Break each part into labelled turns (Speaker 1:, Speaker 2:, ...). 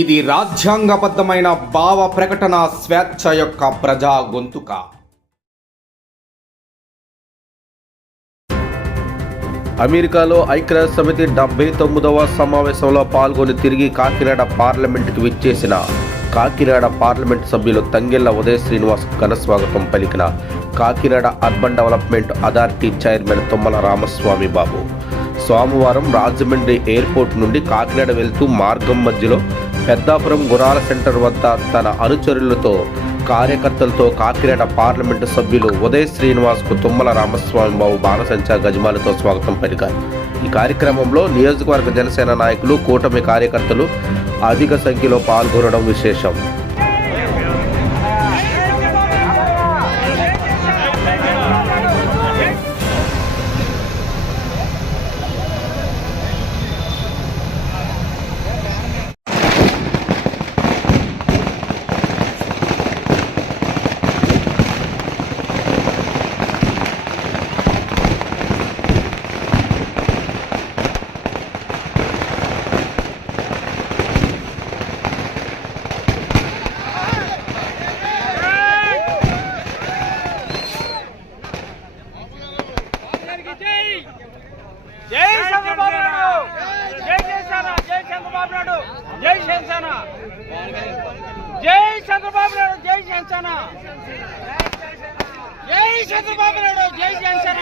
Speaker 1: ఇది రాజ్యాంగబద్ధమైన భావ ప్రకటన స్వేచ్ఛ యొక్క ప్రజా గొంతుక.
Speaker 2: అమెరికాలో ఐక్యరాజ్య సమితి డెబ్బై తొమ్మిదవ సమావేశంలో పాల్గొని తిరిగి కాకినాడ పార్లమెంటుకు విచ్చేసిన కాకినాడ పార్లమెంట్ సభ్యులు తంగెళ్ళ ఉదయ శ్రీనివాస్ ఘనస్వాగతం పలికిన Kakinada urban development authority chairman Tummala Ramaswamy Babu. సోమవారం రాజమండ్రి ఎయిర్పోర్ట్ నుండి కాకినాడ వెళ్తూ మార్గం మధ్యలో పెద్దాపురం గురాల సెంటర్ వద్ద తన అనుచరులతో కార్యకర్తలతో కాకినాడ పార్లమెంటు సభ్యులు ఉదయ్ శ్రీనివాస్కు తుమ్మల రామస్వామి బాబు బాణసంచా గజమాలతో స్వాగతం పలికారు. ఈ కార్యక్రమంలో నియోజకవర్గ జనసేన నాయకులు కూటమి కార్యకర్తలు అధిక సంఖ్యలో పాల్గొనడం విశేషం.
Speaker 3: చంద్రబాబు నాయుడు. జై జనసేన జై చంద్రబాబు నాయుడు జై జనసేన జై చంద్రబాబు నాయుడు జై జనసేన.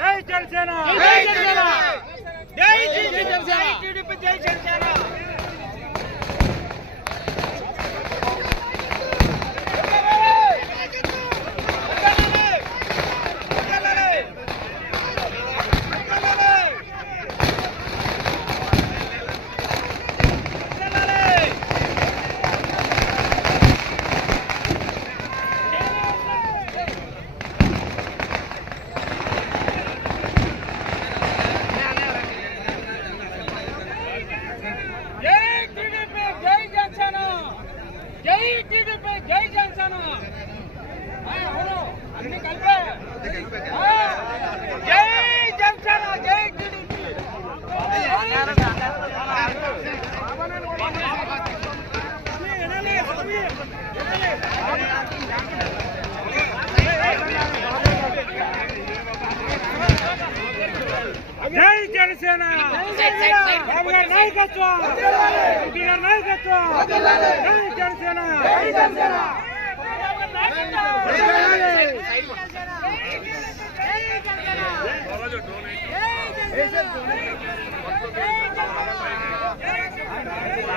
Speaker 3: జై జనసేన. జై టీడీపీ జై జనసేన జై టీడీపీ జై జనసేన జై టీడీపీ జై జనసేన ఆ, అవును అన్ని కలిపే ఆ, జై జనసేన జై టీడీపీ జై జనసేన! బాబు గారి నాయకత్వం! ఎంపీ గారి నాయకత్వం! జై జనసేన! జై జనసేన!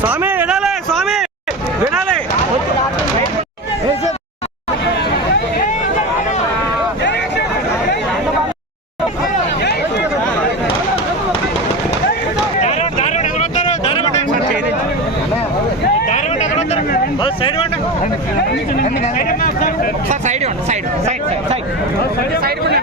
Speaker 3: స్వామి వినాలి స్వామి వినాలి. Side side. Side side side. Side